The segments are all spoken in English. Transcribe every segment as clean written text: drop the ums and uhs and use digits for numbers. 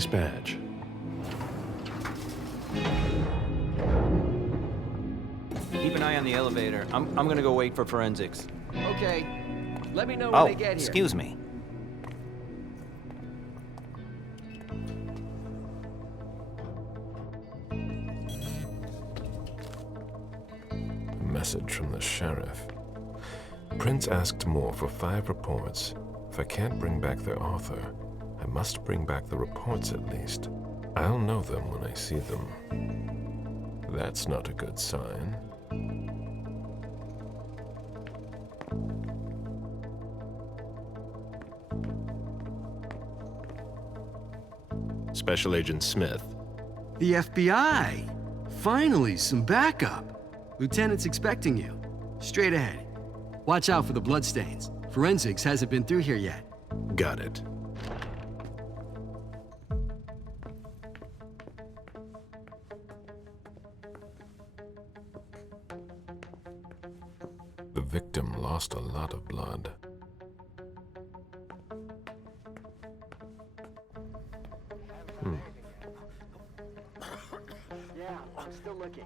Nice badge. Keep an eye on the elevator. I'm gonna go wait for forensics. Okay. Let me know when they get here. Excuse me. Message from the sheriff. Prince asked more for 5 reports. If I can't bring back their author, I must bring back the reports at least. I'll know them when I see them. That's not a good sign. Special Agent Smith. The FBI! Finally, some backup. Lieutenant's expecting you. Straight ahead. Watch out for the bloodstains. Forensics hasn't been through here yet. Got it. The victim lost a lot of blood. Yeah, I'm still looking.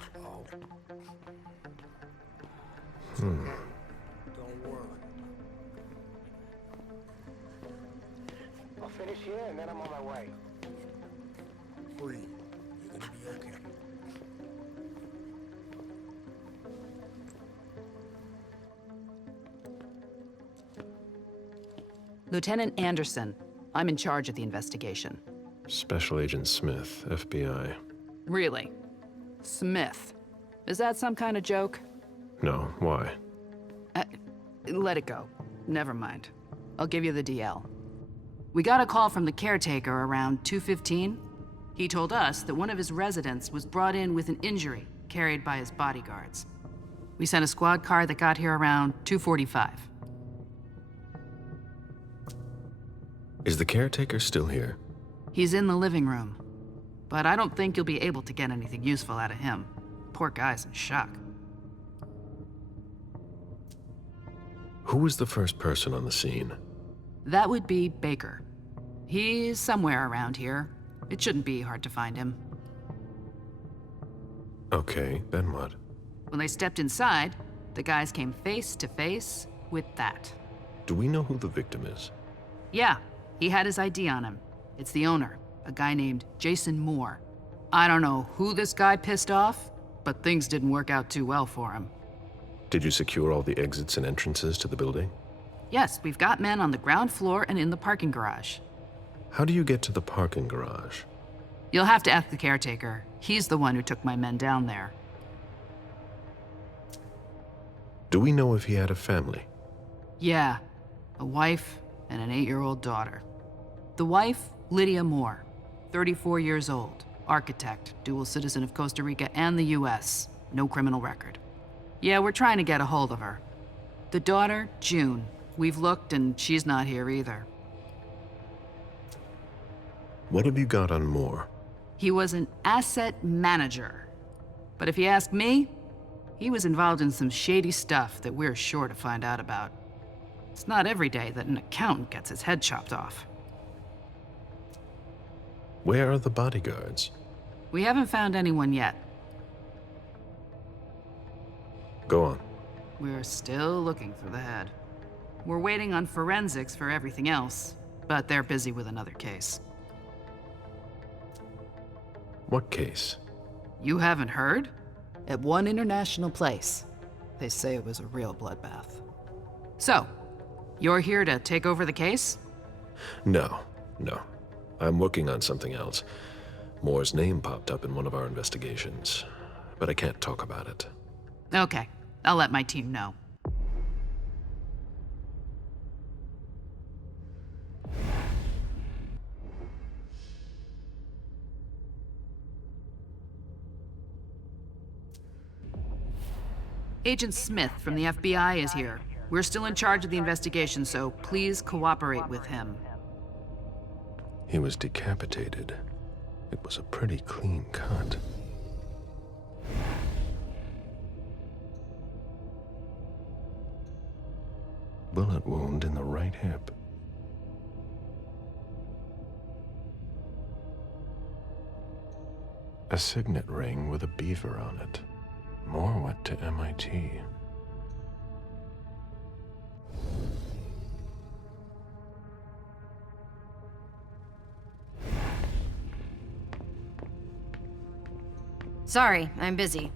Don't worry. I'll finish here and then I'm on my way. Free. You're gonna be okay. Lieutenant Anderson, I'm in charge of the investigation. Special Agent Smith, FBI. Really? Smith. Is that some kind of joke? No, why? Let it go. Never mind. I'll give you the DL. We got a call from the caretaker around 2:15. He told us that one of his residents was brought in with an injury carried by his bodyguards. We sent a squad car that got here around 2:45. Is the caretaker still here? He's in the living room, but I don't think you'll be able to get anything useful out of him. Poor guy's in shock. Who was the first person on the scene? That would be Baker. He's somewhere around here. It shouldn't be hard to find him. Okay, then what? When they stepped inside, the guys came face to face with that. Do we know who the victim is? Yeah, he had his ID on him. It's the owner, a guy named Jason Moore. I don't know who this guy pissed off, but things didn't work out too well for him. Did you secure all the exits and entrances to the building? Yes, we've got men on the ground floor and in the parking garage. How do you get to the parking garage? You'll have to ask the caretaker. He's the one who took my men down there. Do we know if he had a family? Yeah, a wife and an 8-year-old daughter. The wife, Lydia Moore, 34 years old, architect, dual citizen of Costa Rica and the US, no criminal record. Yeah, we're trying to get a hold of her. The daughter, June. We've looked and she's not here either. What have you got on Moore? He was an asset manager. But if you ask me, he was involved in some shady stuff that we're sure to find out about. It's not every day that an accountant gets his head chopped off. Where are the bodyguards? We haven't found anyone yet. Go on. We're still looking for the head. We're waiting on forensics for everything else, but they're busy with another case. What case? You haven't heard? At one international place. They say it was a real bloodbath. So, you're here to take over the case? No. I'm working on something else. Moore's name popped up in one of our investigations, but I can't talk about it. Okay, I'll let my team know. Agent Smith from the FBI is here. We're still in charge of the investigation, so please cooperate with him. He was decapitated. It was a pretty clean cut. Bullet wound in the right hip. A signet ring with a beaver on it. Moore went to MIT. Sorry, I'm busy.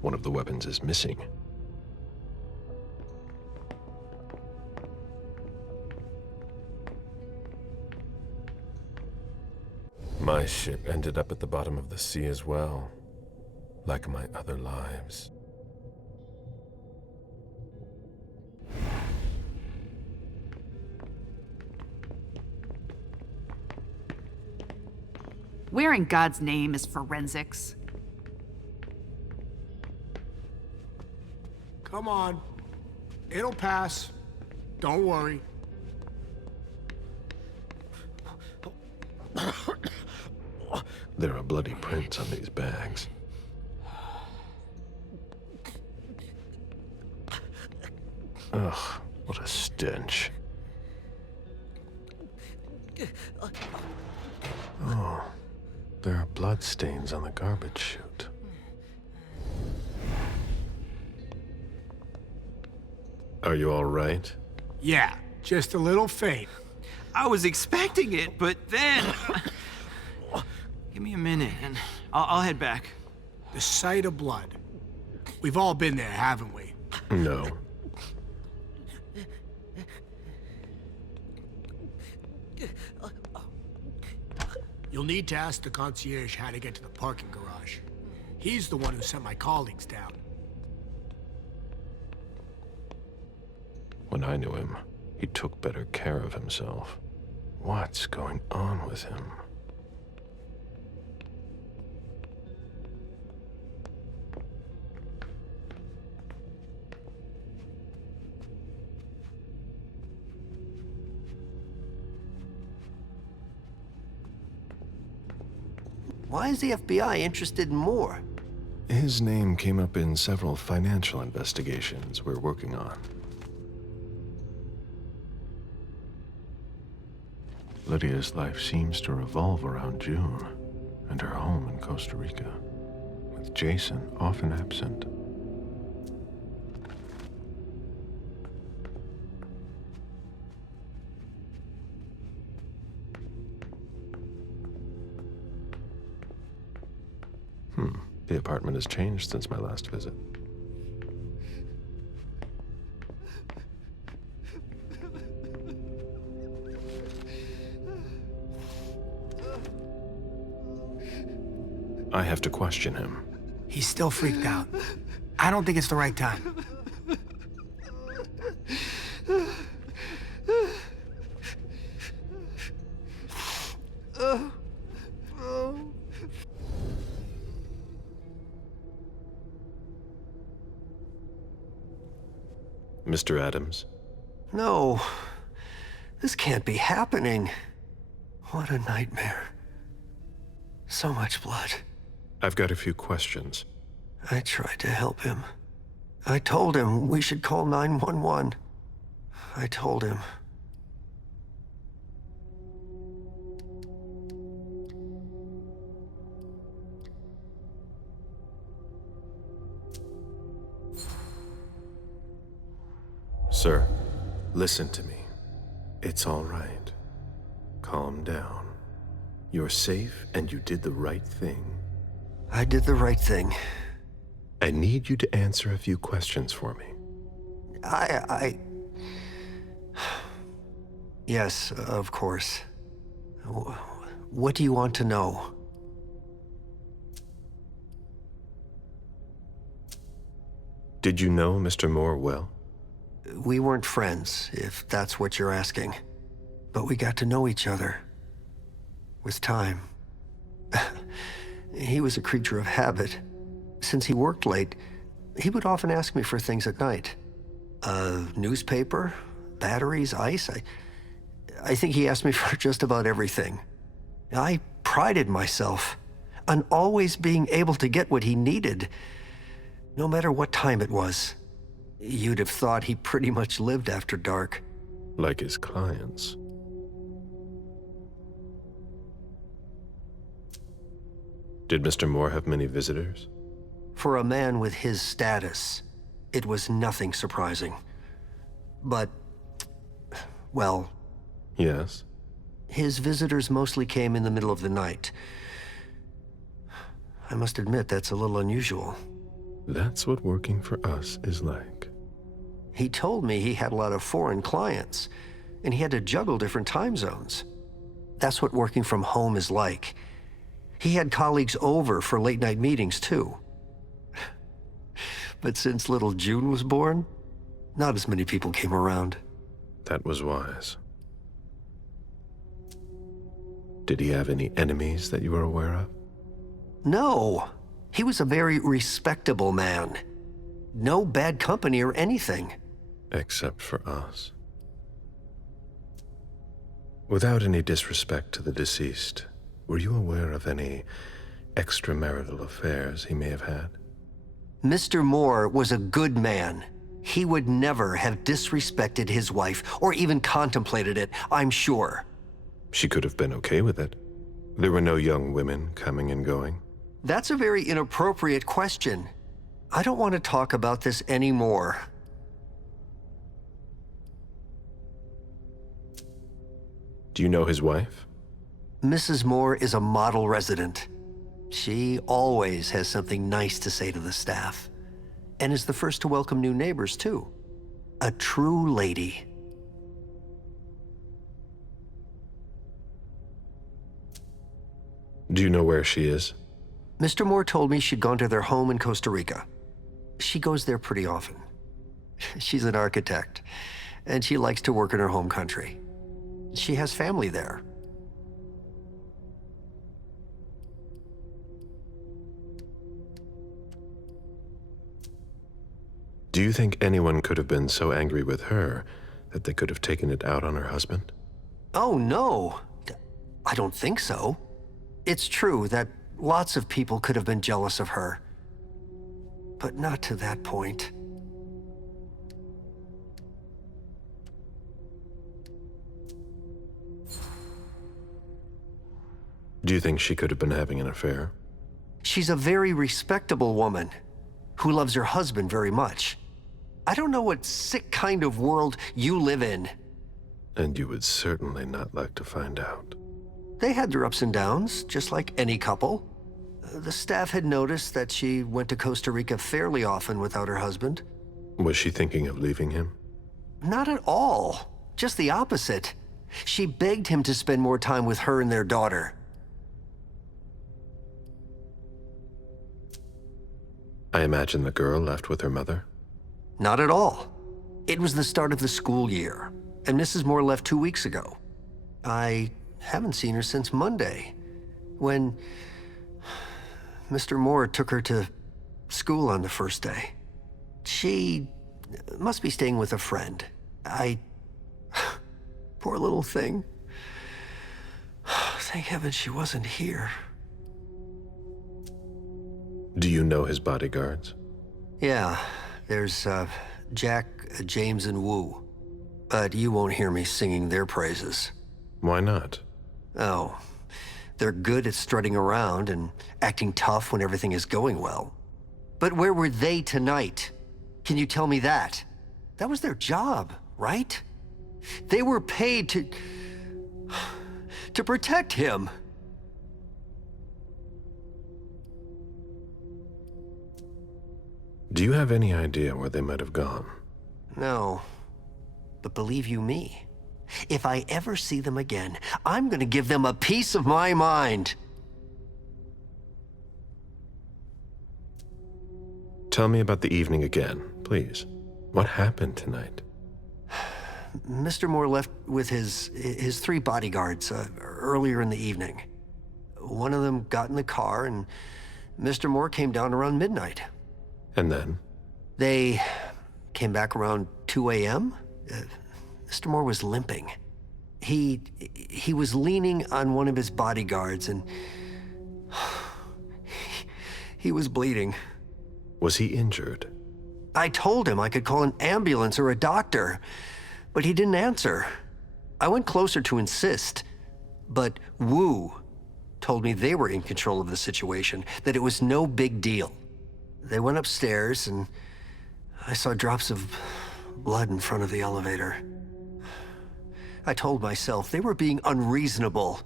One of the weapons is missing. My ship ended up at the bottom of the sea as well, like my other lives. Where in God's name is forensics? Come on. It'll pass. Don't worry. There are bloody prints on these bags. Ugh, what a stench. Oh, there are blood stains on the garbage chute. Are you all right? Yeah, just a little faint. I was expecting it, but then... Give me a minute, and I'll head back. The sight of blood. We've all been there, haven't we? No. You'll need to ask the concierge how to get to the parking garage. He's the one who sent my colleagues down. When I knew him, he took better care of himself. What's going on with him? Why is the FBI interested in Moore? His name came up in several financial investigations we're working on. Lydia's life seems to revolve around June and her home in Costa Rica, with Jason often absent. The apartment has changed since my last visit. I have to question him. He's still freaked out. I don't think it's the right time. Mr. Adams? No. This can't be happening. What a nightmare. So much blood. I've got a few questions. I tried to help him. I told him we should call 911. I told him. Sir, listen to me. It's all right. Calm down. You're safe and you did the right thing. I did the right thing. I need you to answer a few questions for me. Yes, of course. What do you want to know? Did you know Mr. Moore well? We weren't friends, if that's what you're asking. But we got to know each other. With time. He was a creature of habit. Since he worked late, he would often ask me for things at night. A newspaper, batteries, ice. I think he asked me for just about everything. I prided myself on always being able to get what he needed, no matter what time it was. You'd have thought he pretty much lived after dark. Like his clients. Did Mr. Moore have many visitors? For a man with his status, it was nothing surprising. But, well, Yes. his visitors mostly came in the middle of the night. I must admit, that's a little unusual. That's what working for us is like. He told me he had a lot of foreign clients, and he had to juggle different time zones. That's what working from home is like. He had colleagues over for late-night meetings, too. But since little June was born, not as many people came around. That was wise. Did he have any enemies that you were aware of? No, he was a very respectable man. No bad company or anything. Except for us. Without any disrespect to the deceased, were you aware of any extramarital affairs he may have had? Mr. Moore was a good man. He would never have disrespected his wife or even contemplated it, I'm sure. She could have been okay with it. There were no young women coming and going. That's a very inappropriate question. I don't want to talk about this anymore. Do you know his wife? Mrs. Moore is a model resident. She always has something nice to say to the staff, and is the first to welcome new neighbors, too. A true lady. Do you know where she is? Mr. Moore told me she'd gone to their home in Costa Rica. She goes there pretty often. She's an architect, and she likes to work in her home country. She has family there. Do you think anyone could have been so angry with her that they could have taken it out on her husband? Oh, no. I don't think so. It's true that lots of people could have been jealous of her. But not to that point. Do you think she could have been having an affair? She's a very respectable woman who loves her husband very much. I don't know what sick kind of world you live in. And you would certainly not like to find out. They had their ups and downs, just like any couple. The staff had noticed that she went to Costa Rica fairly often without her husband. Was she thinking of leaving him? Not at all. Just the opposite. She begged him to spend more time with her and their daughter. I imagine the girl left with her mother? Not at all. It was the start of the school year, and Mrs. Moore left 2 weeks ago. I haven't seen her since Monday, when Mr. Moore took her to school on the first day. She must be staying with a friend. Poor little thing. Thank heaven she wasn't here. Do you know his bodyguards? Yeah, there's Jack, James, and Wu. But you won't hear me singing their praises. Why not? Oh, they're good at strutting around and acting tough when everything is going well. But where were they tonight? Can you tell me that? That was their job, right? They were paid to protect him. Do you have any idea where they might have gone? No, but believe you me, if I ever see them again, I'm gonna give them a piece of my mind. Tell me about the evening again, please. What happened tonight? Mr. Moore left with his 3 bodyguards earlier in the evening. One of them got in the car, and Mr. Moore came down around midnight. And then? They came back around 2 a.m. Mr. Moore was limping. He was leaning on one of his bodyguards and he was bleeding. Was he injured? I told him I could call an ambulance or a doctor, but he didn't answer. I went closer to insist, but Wu told me they were in control of the situation, that it was no big deal. They went upstairs and I saw drops of blood in front of the elevator. I told myself they were being unreasonable.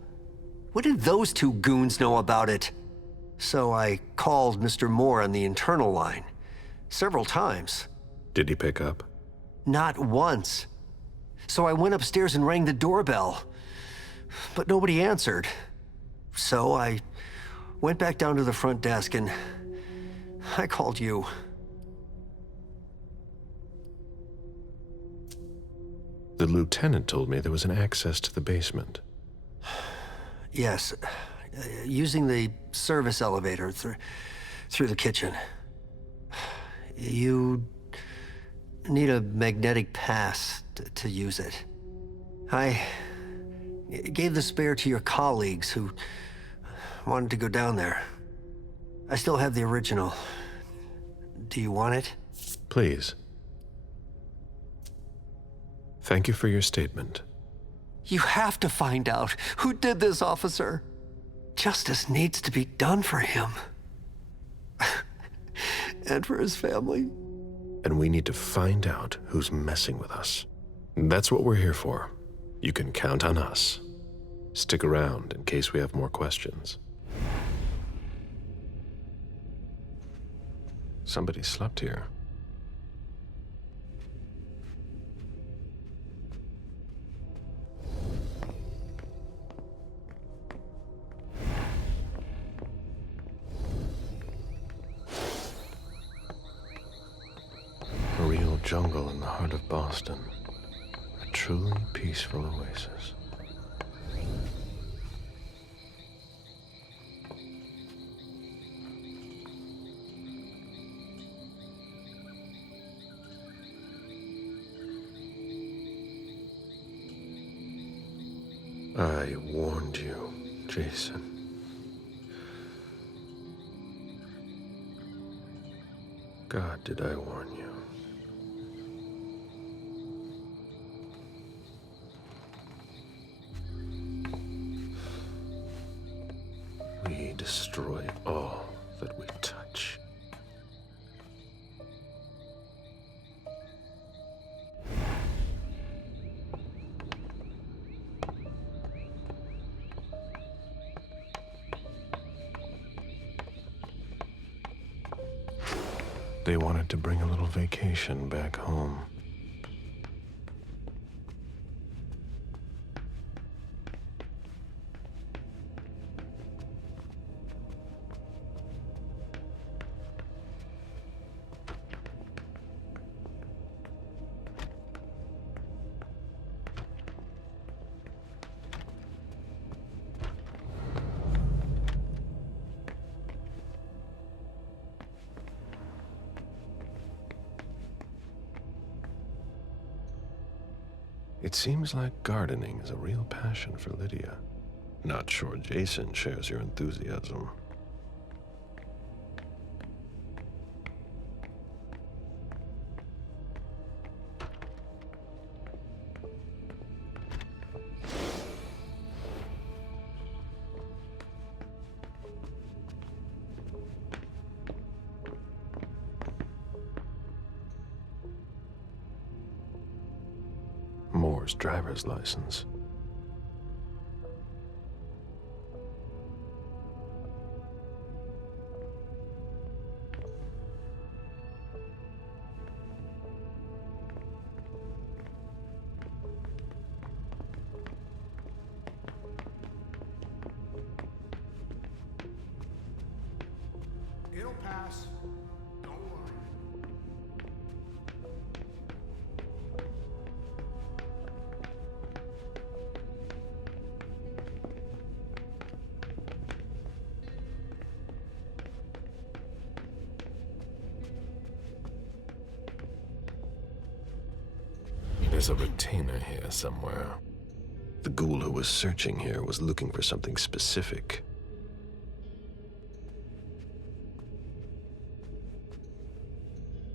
What did those two goons know about it? So I called Mr. Moore on the internal line several times. Did he pick up? Not once. So I went upstairs and rang the doorbell, but nobody answered. So I went back down to the front desk and I called you. The lieutenant told me there was an access to the basement. Yes, using the service elevator through the kitchen. You need a magnetic pass to use it. I gave the spare to your colleagues who wanted to go down there. I still have the original. Do you want it? Please. Thank you for your statement. You have to find out who did this, officer. Justice needs to be done for him. And for his family. And we need to find out who's messing with us. That's what we're here for. You can count on us. Stick around in case we have more questions. Somebody slept here. A real jungle in the heart of Boston. A truly peaceful oasis. I warned you, Jason. God, did I warn you? We destroy all that we touch. They wanted to bring a little vacation back home. It seems like gardening is a real passion for Lydia. Not sure Jason shares your enthusiasm. Moore's driver's license. It'll pass. Don't worry. There's a retainer here somewhere. The ghoul who was searching here was looking for something specific.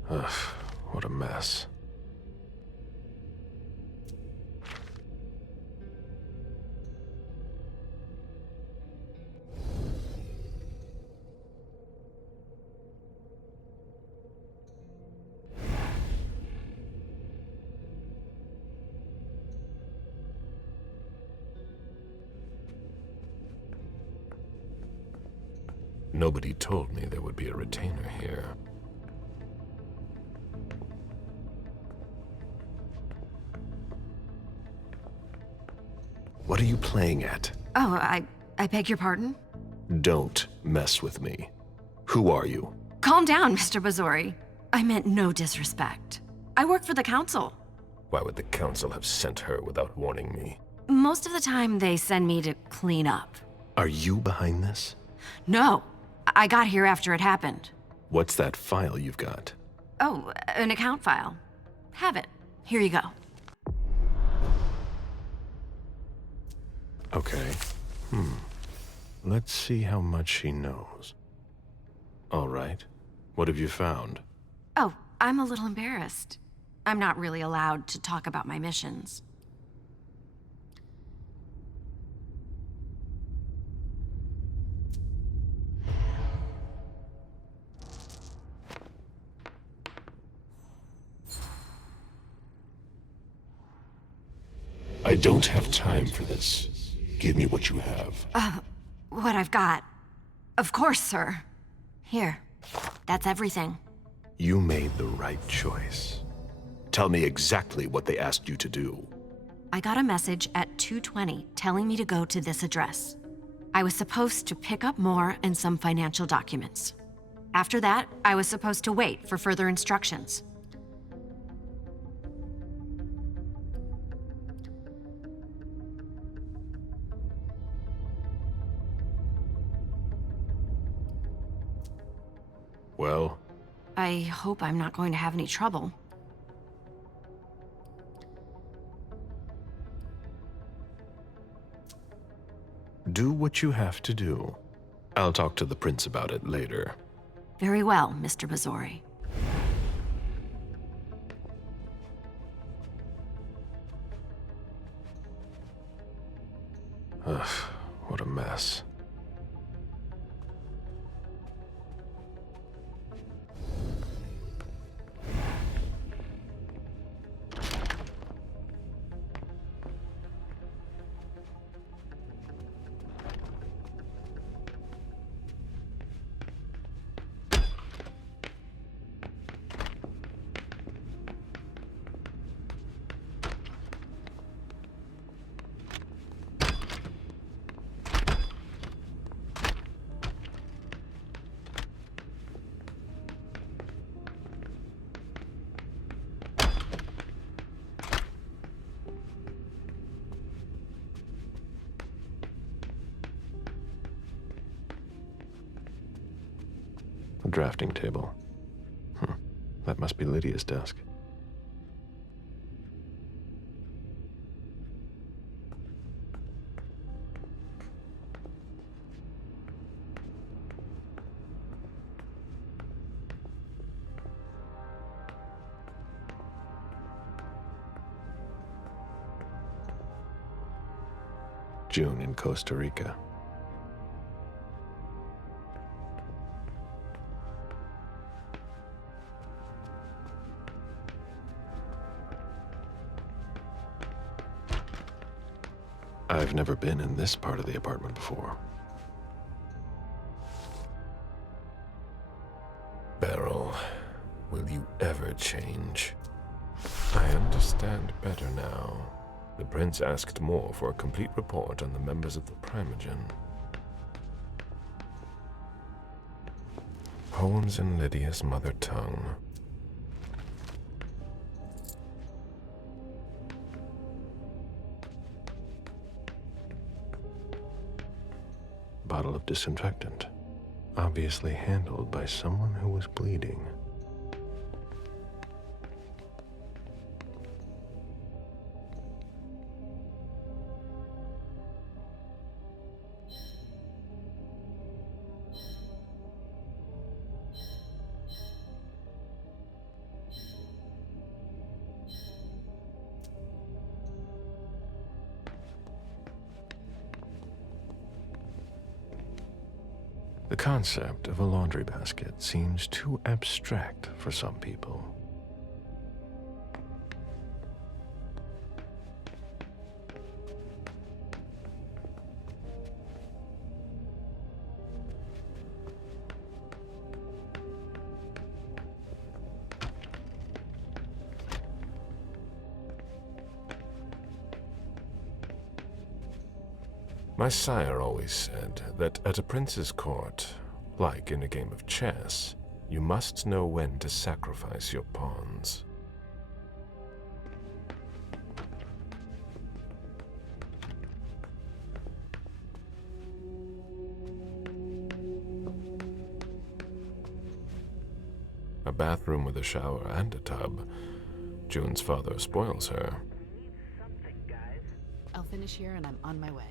Ugh, what a mess. Nobody told me there would be a retainer here. What are you playing at? Oh, I beg your pardon? Don't mess with me. Who are you? Calm down, Mr. Bazori. I meant no disrespect. I work for the council. Why would the council have sent her without warning me? Most of the time, they send me to clean up. Are you behind this? No, I got here after it happened. What's that file you've got? Oh, an account file. Have it. Here you go. Okay. Let's see how much she knows. All right. What have you found? Oh, I'm a little embarrassed. I'm not really allowed to talk about my missions. I don't have time for this. Give me what you have. What I've got. Of course, sir. Here. That's everything. You made the right choice. Tell me exactly what they asked you to do. I got a message at 2:20 telling me to go to this address. I was supposed to pick up more and some financial documents. After that, I was supposed to wait for further instructions. Well, I hope I'm not going to have any trouble. do what you have to do. I'll talk to the prince about it later. Very well, Mr. Bazori. Ugh, what a mess. A drafting table. That must be Lydia's desk. June in Costa Rica. I've never been in this part of the apartment before. Beryl, will you ever change? I understand better now. The prince asked more for a complete report on the members of the Primogen. Poems in Lydia's mother tongue. Bottle of disinfectant, obviously handled by someone who was bleeding. The concept of a laundry basket seems too abstract for some people. My sire always said that at a prince's court, like in a game of chess, you must know when to sacrifice your pawns. A bathroom with a shower and a tub. June's father spoils her. I'll finish here and I'm on my way.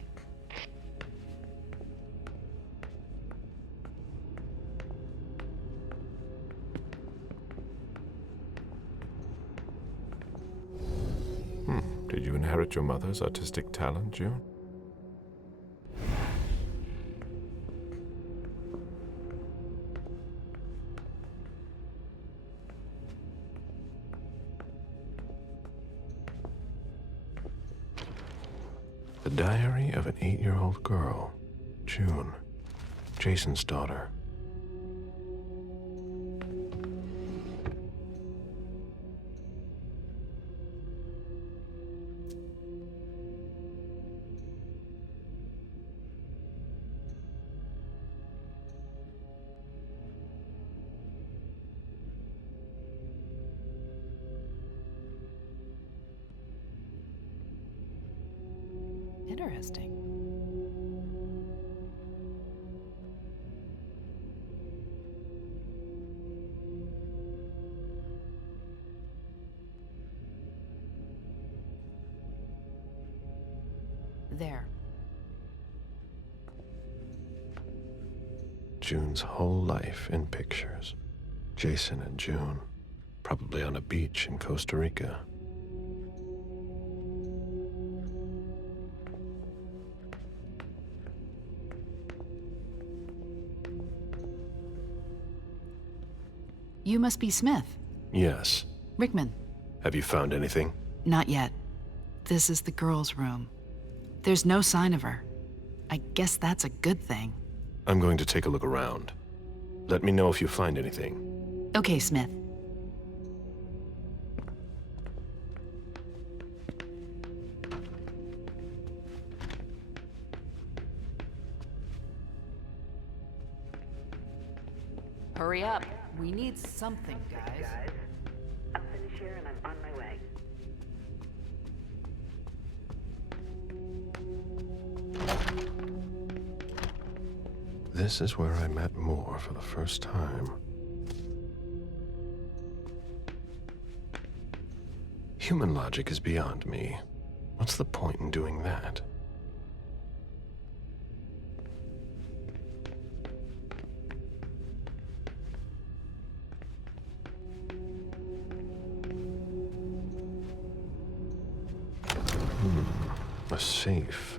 Did you inherit your mother's artistic talent, June? The diary of an 8-year-old girl, June, Jason's daughter. Interesting. There. June's whole life in pictures. Jason and June, probably on a beach in Costa Rica. You must be Smith. Yes. Rickman. Have you found anything? Not yet. This is the girl's room. There's no sign of her. I guess that's a good thing. I'm going to take a look around. Let me know if you find anything. Okay, Smith. Hurry up. We need something, guys. I'll finish here and I'm on my way. This is where I met Moore for the first time. Human logic is beyond me. What's the point in doing that? A safe.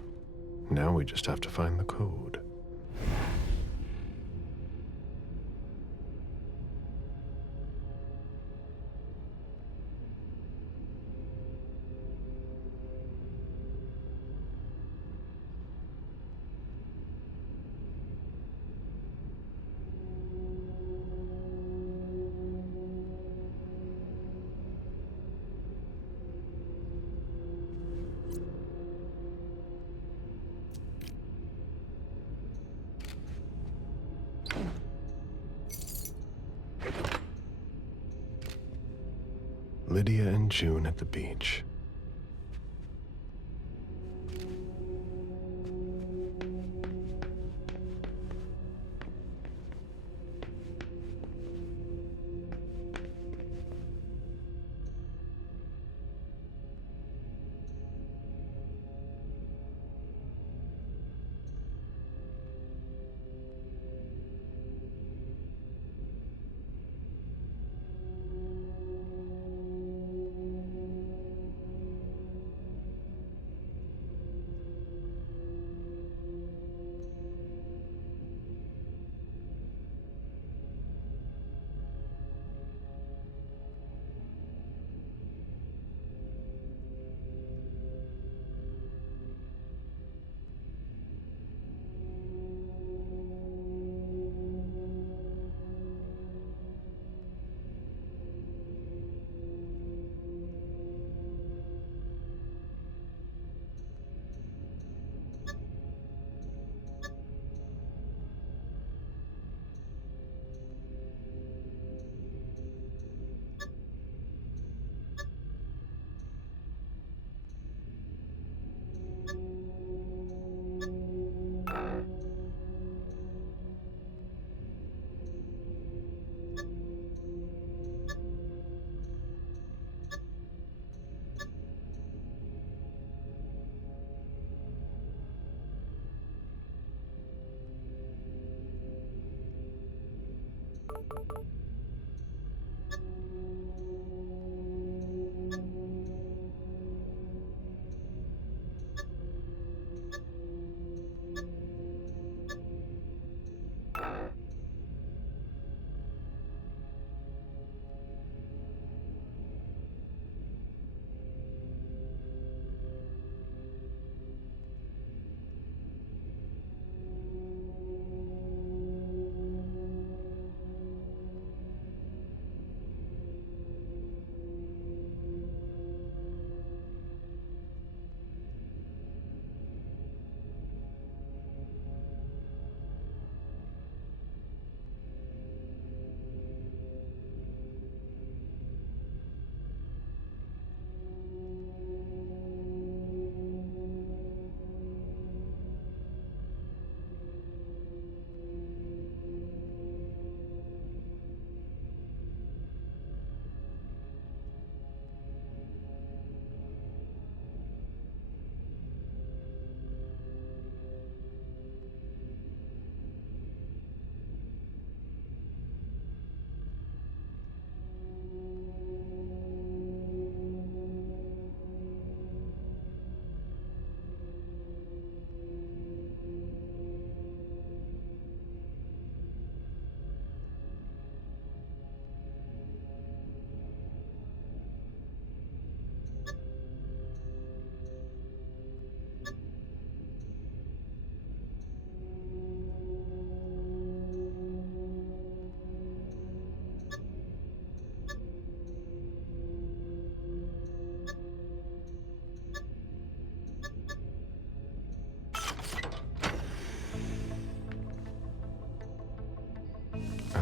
Now we just have to find the code. Lydia and June at the beach.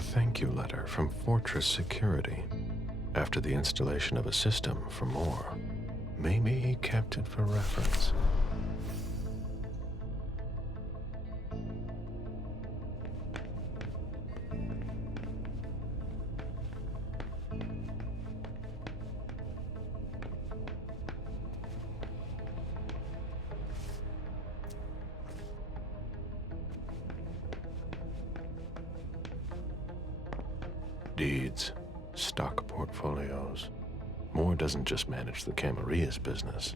thank you letter from Fortress Security after the installation of a system for more. Maybe he kept it for reference. Deeds, stock portfolios. Moore doesn't just manage the Camaria's business.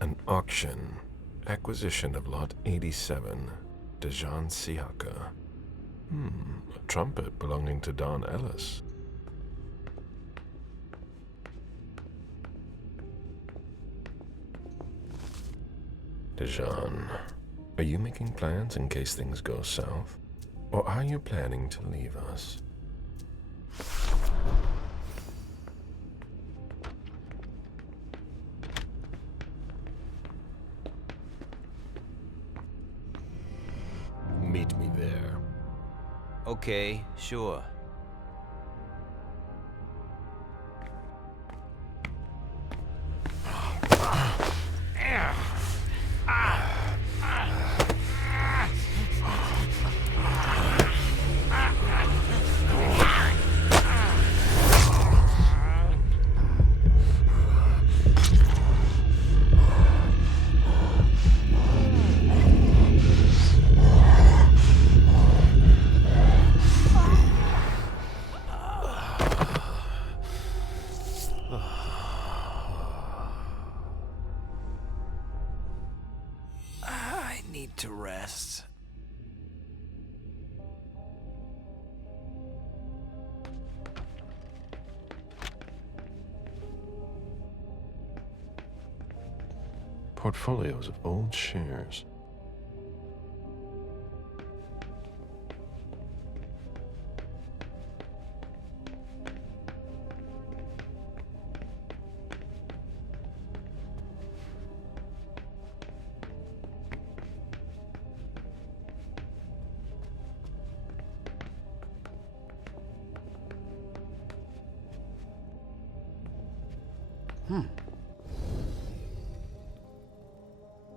An auction. Acquisition of Lot 87, Dejan Siaka. A trumpet belonging to Don Ellis. Dejan, are you making plans in case things go south? Or are you planning to leave us? Meet me there. Okay, sure. Need to rest. Portfolios of old shares.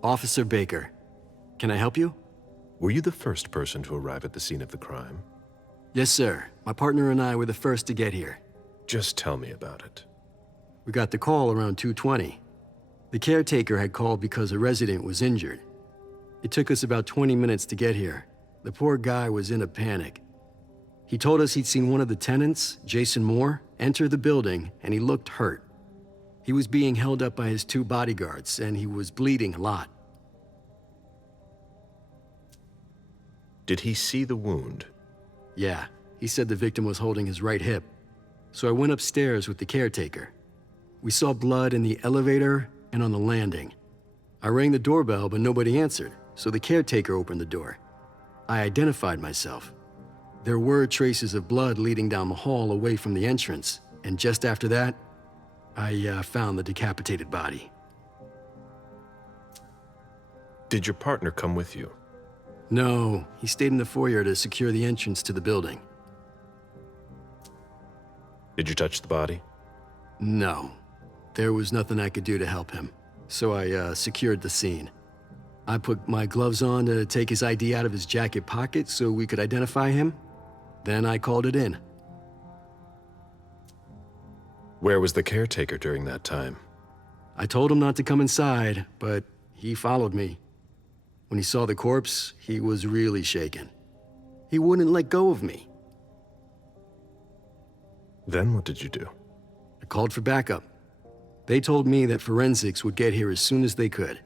Officer Baker, can I help you? Were you the first person to arrive at the scene of the crime? Yes, sir. My partner and I were the first to get here. Just tell me about it. We got the call around 2:20. The caretaker had called because a resident was injured. It took us about 20 minutes to get here. The poor guy was in a panic. He told us he'd seen one of the tenants, Jason Moore, enter the building, and he looked hurt. He was being held up by his 2 bodyguards, and he was bleeding a lot. Did he see the wound? Yeah, he said the victim was holding his right hip. So I went upstairs with the caretaker. We saw blood in the elevator and on the landing. I rang the doorbell, but nobody answered, so the caretaker opened the door. I identified myself. There were traces of blood leading down the hall away from the entrance, and just after that, I found the decapitated body. Did your partner come with you? No, he stayed in the foyer to secure the entrance to the building. Did you touch the body? No. There was nothing I could do to help him, so I secured the scene. I put my gloves on to take his ID out of his jacket pocket so we could identify him. Then I called it in. Where was the caretaker during that time? I told him not to come inside, but he followed me. When he saw the corpse, he was really shaken. He wouldn't let go of me. Then what did you do? I called for backup. They told me that forensics would get here as soon as they could.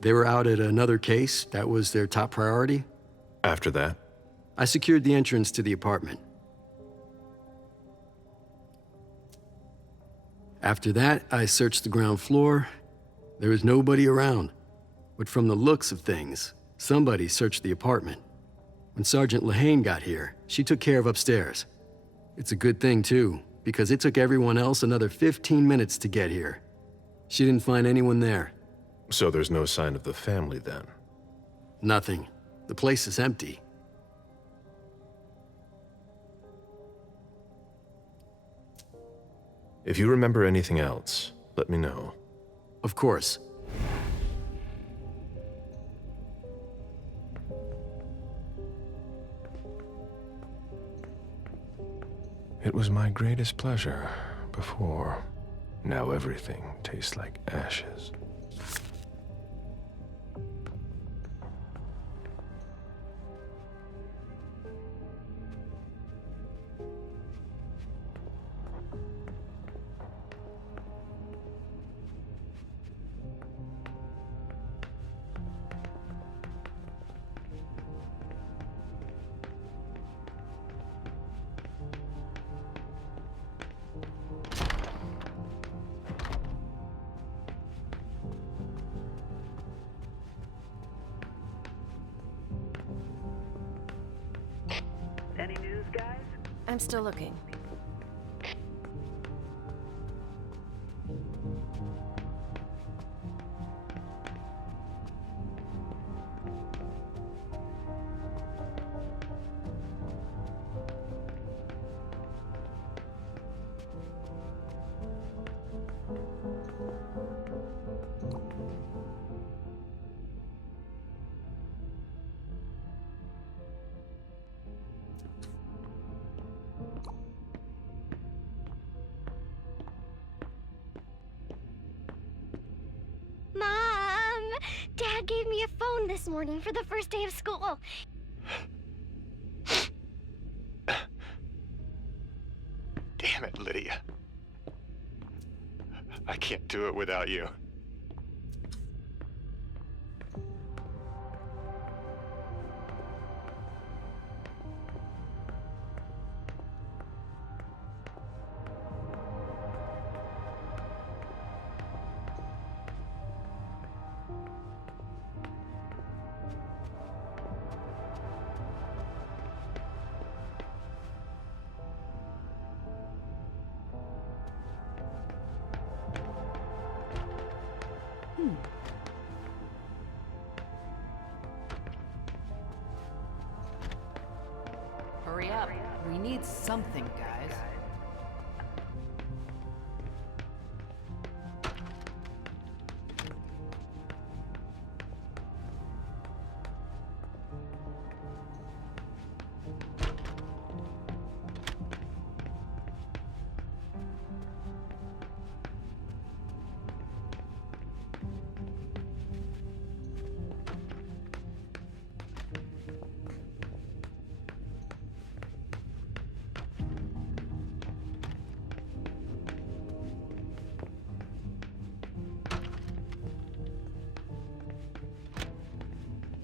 They were out at another case. That was their top priority. After that? I secured the entrance to the apartment. After that, I searched the ground floor. There was nobody around. But from the looks of things, somebody searched the apartment. When Sergeant Lehane got here, she took care of upstairs. It's a good thing, too. because it took everyone else another 15 minutes to get here. She didn't find anyone there. So there's no sign of the family then? Nothing. The place is empty. If you remember anything else, let me know. Of course. It was my greatest pleasure before. Now everything tastes like ashes. Any news, guys? I'm still looking. Mom! Dad gave me a phone this morning for the first day of school. Damn it, Lydia. I can't do it without you. Hurry up. We need something, guys.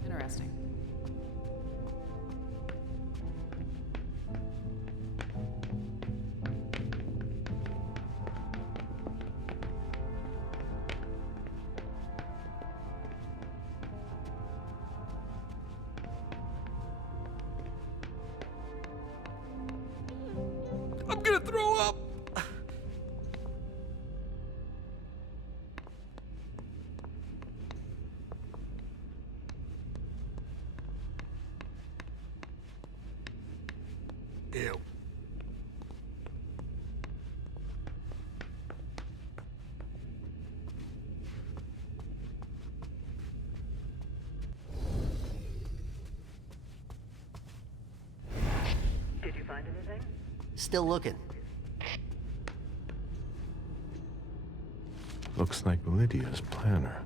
Interesting. I'm gonna throw up! Ew. Did you find anything? Still looking. Looks like Lydia's planner.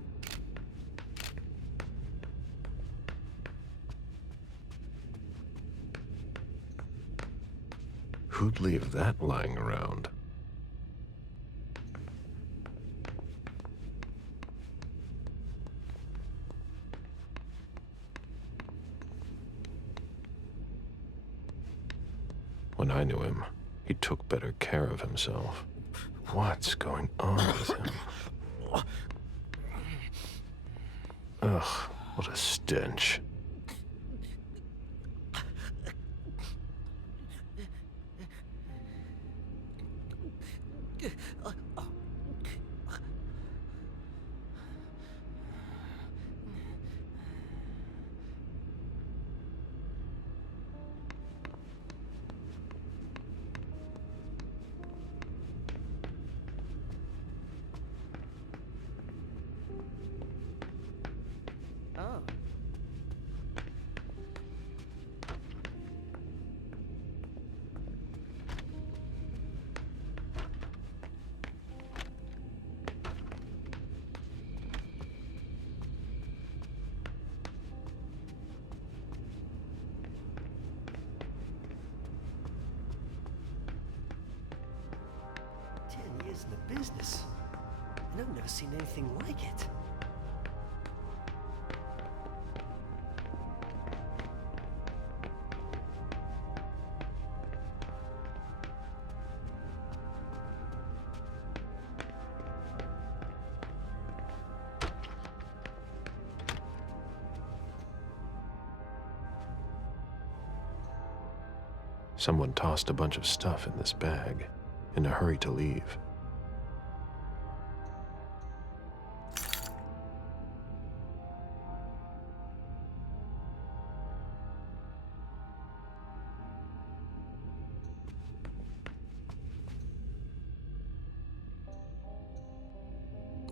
Who'd leave that lying around? When I knew him, he took better care of himself. What's going on with him? Ugh, what a stench. Oh. Years in the business, and I've never seen anything like it. Someone tossed a bunch of stuff in this bag, in a hurry to leave.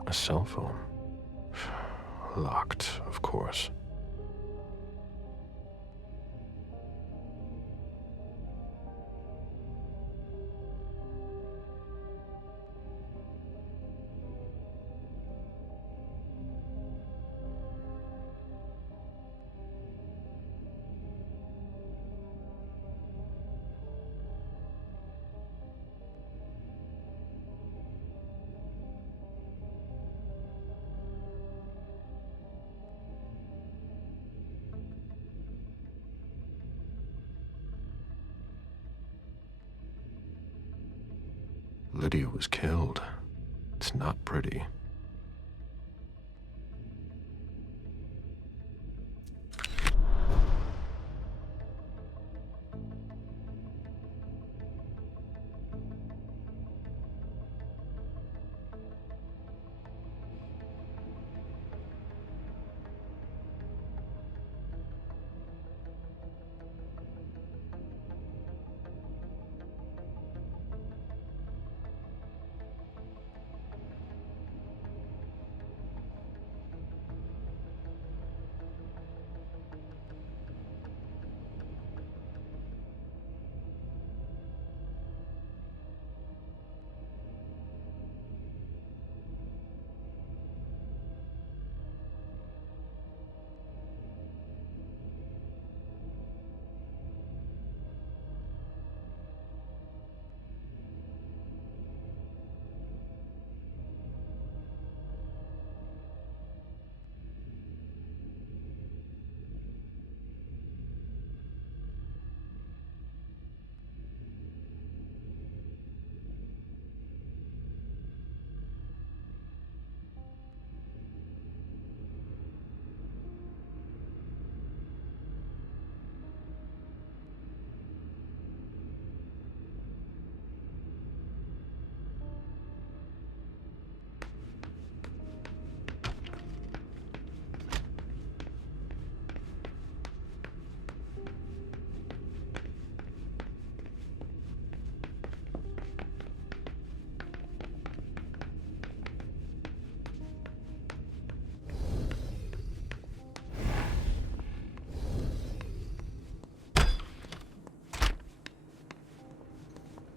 A cell phone. Locked, of course. Lydia was killed. It's not pretty.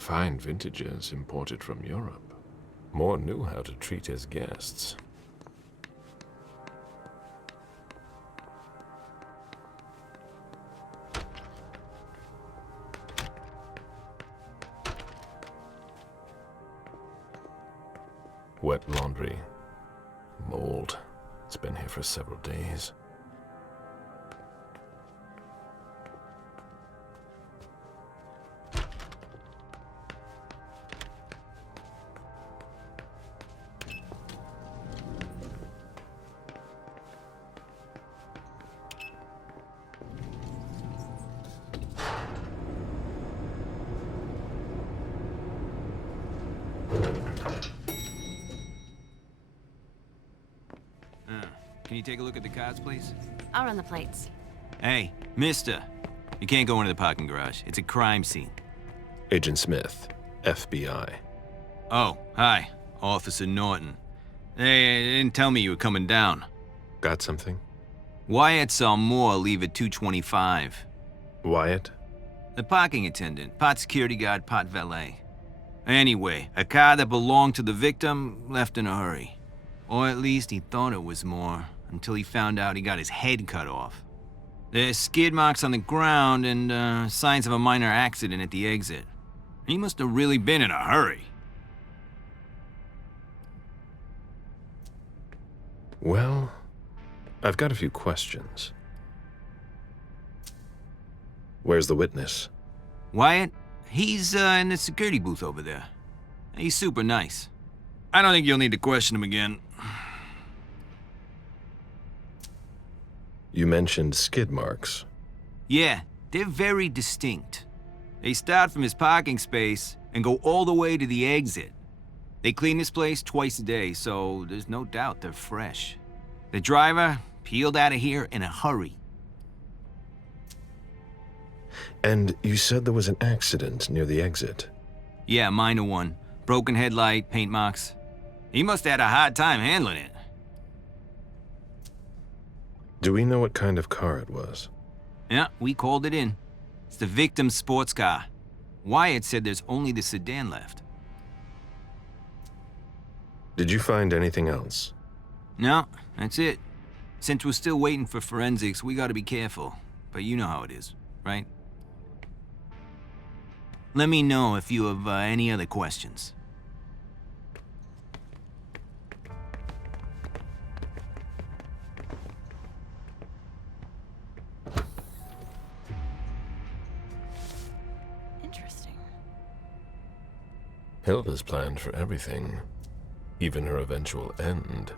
Fine vintages imported from Europe. Moore knew how to treat his guests. Wet laundry. Mold. It's been here for several days. Can you take a look at the cards, please? I'll run the plates. Hey, mister. You can't go into the parking garage. It's a crime scene. Agent Smith, FBI. Oh, hi. Officer Norton. They didn't tell me you were coming down. Got something? Wyatt saw Moore leave at 2:25. Wyatt? The parking attendant, part security guard, part valet. Anyway, a car that belonged to the victim left in a hurry. Or at least he thought it was Moore, until he found out he got his head cut off. There's skid marks on the ground and signs of a minor accident at the exit. He must have really been in a hurry. Well, I've got a few questions. Where's the witness? Wyatt? He's in the security booth over there. He's super nice. I don't think you'll need to question him again. You mentioned skid marks. Yeah, they're very distinct. They start from his parking space and go all the way to the exit. They clean this place twice a day, so there's no doubt they're fresh. The driver peeled out of here in a hurry. And you said there was an accident near the exit. Yeah, minor one. Broken headlight, paint marks. He must have had a hard time handling it. Do we know what kind of car it was? Yeah, we called it in. It's the victim's sports car. Wyatt said there's only the sedan left. Did you find anything else? No, that's it. Since we're still waiting for forensics, we gotta be careful. But you know how it is, right? Let me know if you have any other questions. Interesting. Hilda's planned for everything, even her eventual end.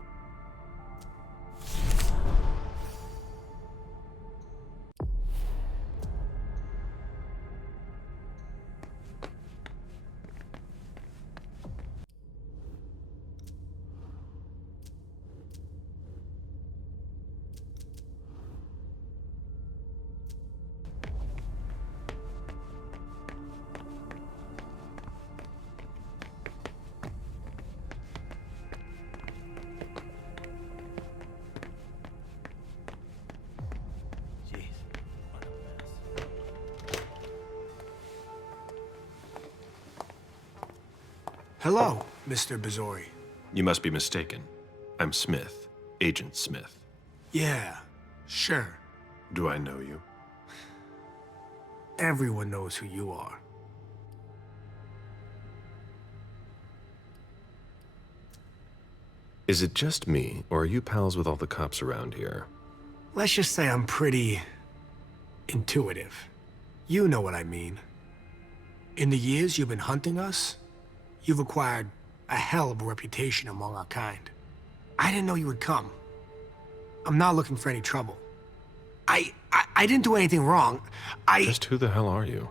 Hello, Mr. Bizori. You must be mistaken. I'm Smith, Agent Smith. Yeah, sure. Do I know you? Everyone knows who you are. Is it just me, or are you pals with all the cops around here? Let's just say I'm pretty intuitive. You know what I mean. In the years you've been hunting us, you've acquired a hell of a reputation among our kind. I didn't know you would come. I'm not looking for any trouble. I didn't do anything wrong. Just who the hell are you?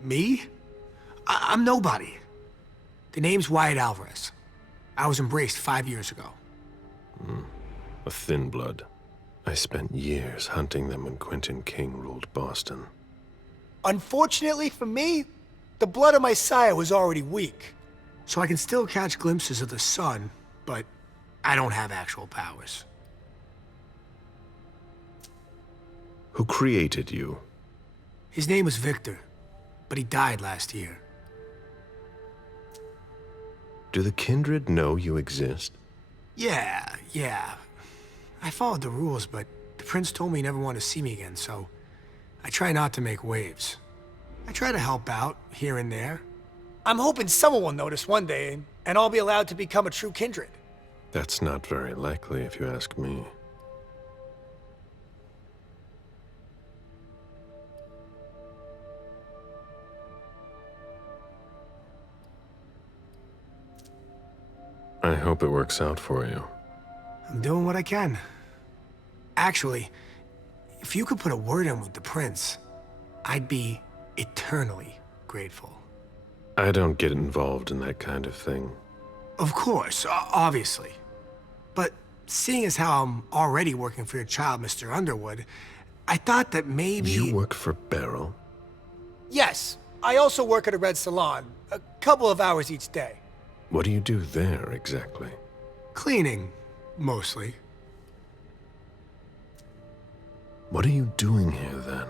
Me? I'm nobody. The name's Wyatt Alvarez. I was embraced 5 years ago. A thin blood. I spent years hunting them when Quentin King ruled Boston. Unfortunately for me, the blood of my sire was already weak. So I can still catch glimpses of the sun, but I don't have actual powers. Who created you? His name was Victor, but he died last year. Do the kindred know you exist? Yeah. I followed the rules, but the prince told me he never wanted to see me again, so I try not to make waves. I try to help out here and there. I'm hoping someone will notice one day, and I'll be allowed to become a true kindred. That's not very likely, if you ask me. I hope it works out for you. I'm doing what I can. Actually, if you could put a word in with the prince, I'd be eternally grateful. I don't get involved in that kind of thing. Of course, obviously. But seeing as how I'm already working for your child, Mr. Underwood, I thought that maybe... You work for Beryl? Yes. I also work at a red salon, a couple of hours each day. What do you do there, exactly? Cleaning, mostly. What are you doing here, then?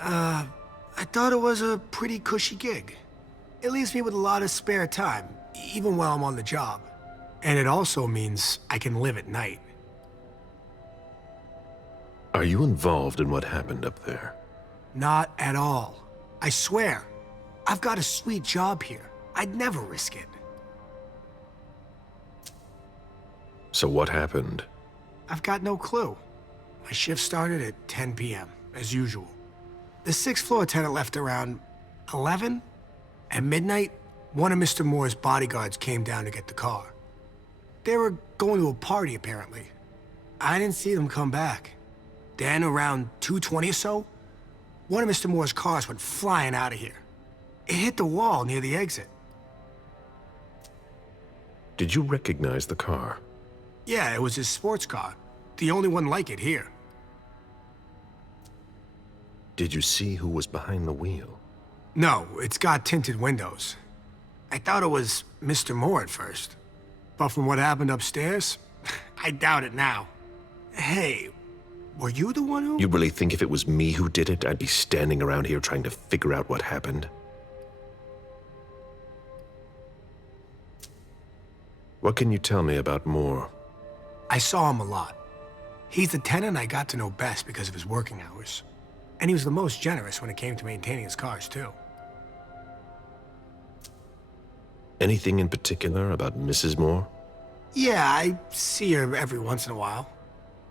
I thought it was a pretty cushy gig. It leaves me with a lot of spare time, even while I'm on the job. And it also means I can live at night. Are you involved in what happened up there? Not at all. I swear. I've got a sweet job here. I'd never risk it. So what happened? I've got no clue. My shift started at 10 p.m., as usual. The sixth floor tenant left around 11. At midnight, one of Mr. Moore's bodyguards came down to get the car. They were going to a party, apparently. I didn't see them come back. Then, around 2:20 or so, one of Mr. Moore's cars went flying out of here. It hit the wall near the exit. Did you recognize the car? Yeah, it was his sports car. The only one like it here. Did you see who was behind the wheel? No, it's got tinted windows. I thought it was Mr. Moore at first. But from what happened upstairs, I doubt it now. Hey, were you the one who... You really think if it was me who did it, I'd be standing around here trying to figure out what happened? What can you tell me about Moore? I saw him a lot. He's the tenant I got to know best because of his working hours. And he was the most generous when it came to maintaining his cars, too. Anything in particular about Mrs. Moore? Yeah, I see her every once in a while.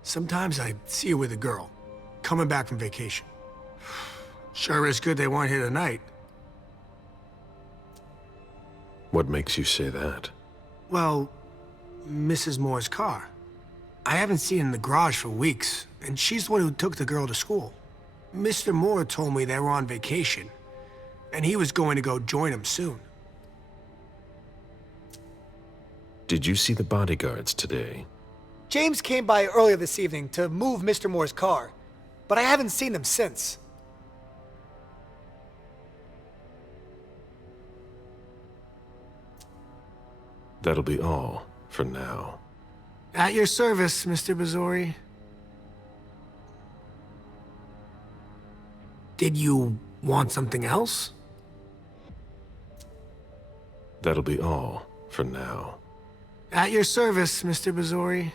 Sometimes I see her with a girl, coming back from vacation. Sure is good they weren't here tonight. What makes you say that? Well, Mrs. Moore's car. I haven't seen it in the garage for weeks, and she's the one who took the girl to school. Mr. Moore told me they were on vacation, and he was going to go join them soon. Did you see the bodyguards today? James came by earlier this evening to move Mr. Moore's car, but I haven't seen them since. That'll be all for now. At your service, Mr. Bazzori. Did you want something else? That'll be all for now. At your service, Mr. Bazzori.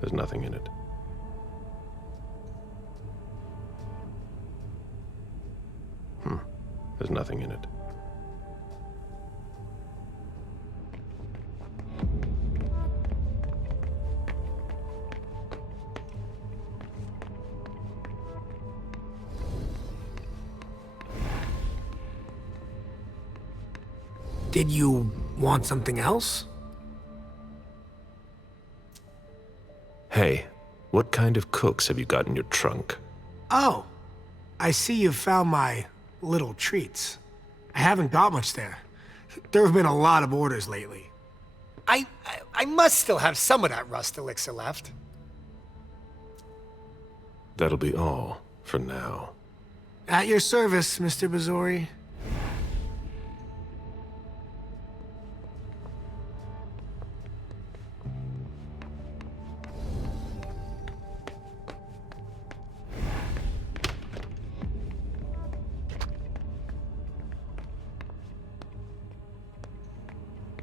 There's nothing in it. There's nothing in it. Did you want something else? Hey, what kind of cooks have you got in your trunk? Oh, I see you've found my little treats. I haven't got much there. There have been a lot of orders lately. I must still have some of that rust elixir left. That'll be all for now. At your service, Mr. Bazzori.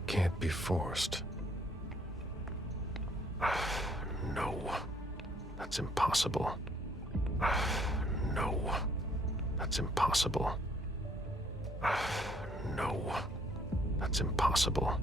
Can't be forced. No. That's impossible. No. That's impossible. No. That's impossible.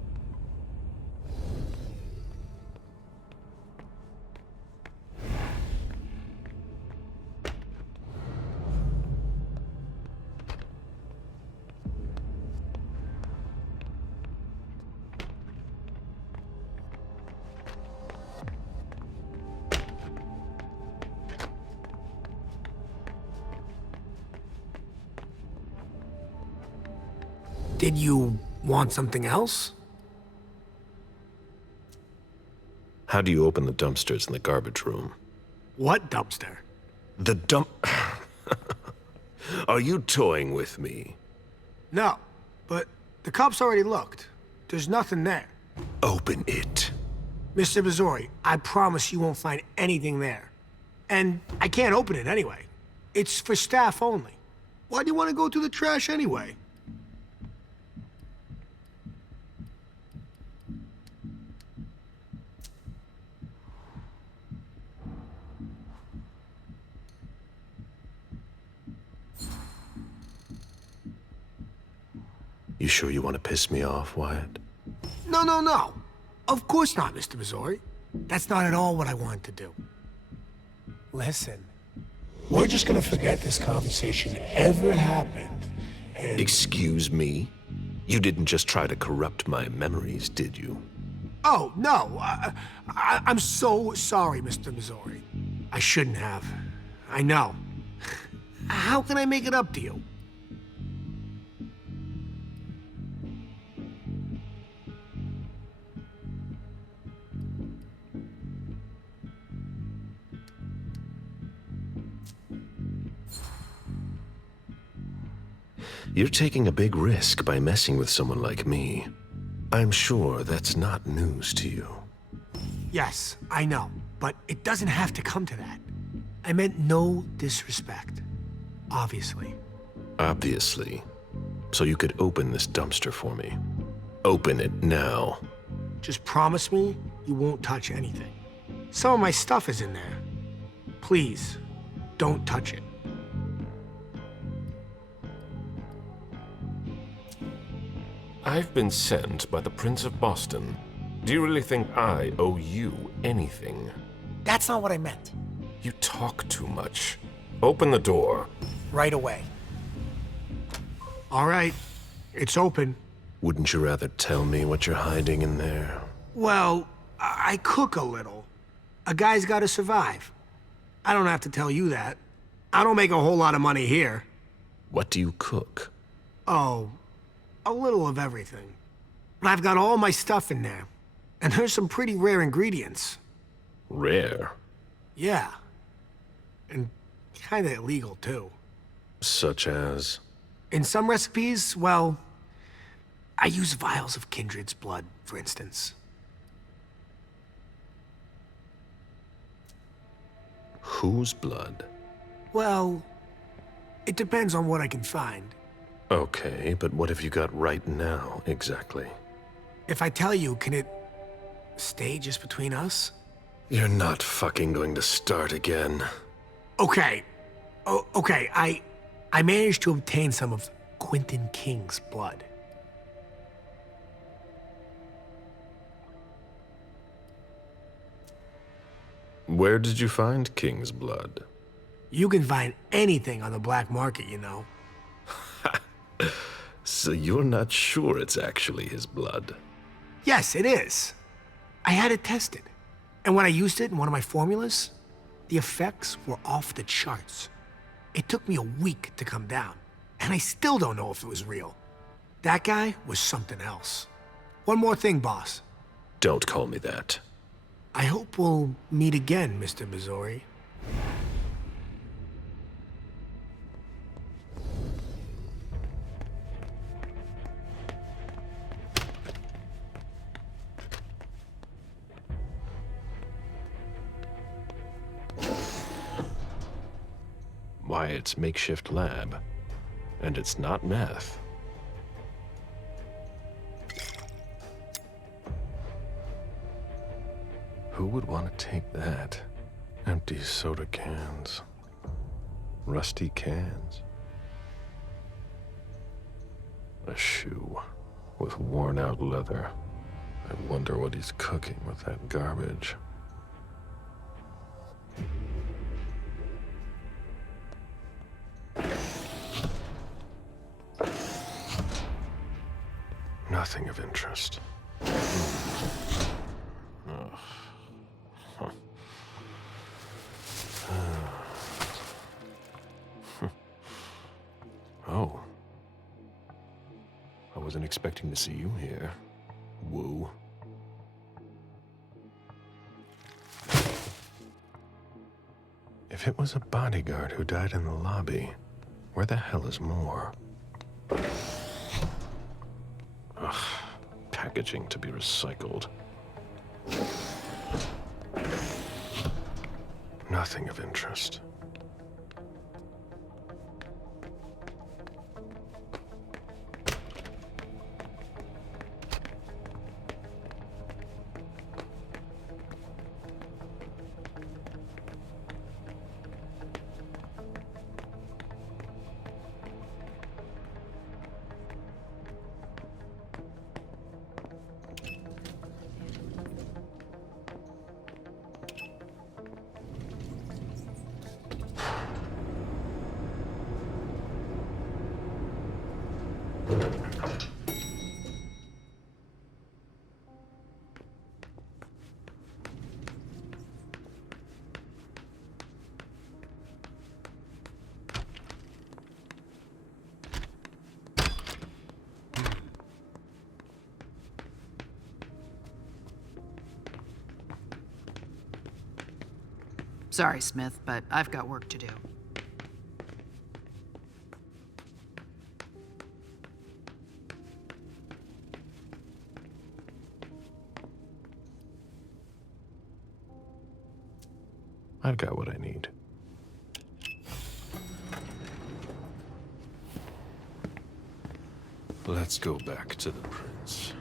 Did you want something else? How do you open the dumpsters in the garbage room? What dumpster? The dump... Are you toying with me? No, but the cops already looked. There's nothing there. Open it. Mr. Missouri, I promise you won't find anything there. And I can't open it anyway. It's for staff only. Why do you want to go through the trash anyway? You sure you want to piss me off, Wyatt? No, no, no. Of course not, Mr. Missouri. That's not at all what I wanted to do. Listen, we're just gonna forget this conversation ever happened. And Excuse me? You didn't just try to corrupt my memories, did you? Oh, no. I'm so sorry, Mr. Missouri. I shouldn't have. I know. How can I make it up to you? You're taking a big risk by messing with someone like me. I'm sure that's not news to you. Yes, I know, but it doesn't have to come to that. I meant no disrespect. Obviously. Obviously. So you could open this dumpster for me. Open it now. Just promise me you won't touch anything. Some of my stuff is in there. Please, don't touch it. I've been sent by the Prince of Boston. Do you really think I owe you anything? That's not what I meant. You talk too much. Open the door. Right away. All right, it's open. Wouldn't you rather tell me what you're hiding in there? Well, I cook a little. A guy's gotta survive. I don't have to tell you that. I don't make a whole lot of money here. What do you cook? Oh, a little of everything. But I've got all my stuff in there. And there's some pretty rare ingredients. Rare? Yeah. And kinda illegal, too. Such as? In some recipes, well, I use vials of kindred's blood, for instance. Whose blood? Well, it depends on what I can find. Okay, but what have you got right now, exactly? If I tell you, can it stay just between us? You're not fucking going to start again. Okay. Okay, I managed to obtain some of Quentin King's blood. Where did you find King's blood? You can find anything on the black market, you know. So you're not sure it's actually his blood? Yes, it is. I had it tested. And when I used it in one of my formulas, the effects were off the charts. It took me a week to come down, and I still don't know if it was real. That guy was something else. One more thing, boss. Don't call me that. I hope we'll meet again, Mr. Missouri. Wyatt's makeshift lab. And it's not meth. Who would want to take that? Empty soda cans. Rusty cans. A shoe with worn-out leather. I wonder what he's cooking with that garbage. Nothing of interest. Oh. wasn't expecting to see you here. Woo. If it was a bodyguard who died in the lobby, where the hell is Moore? Ugh, packaging to be recycled. Nothing of interest. Sorry, Smith, but I've got work to do. I've got what I need. Let's go back to the prince.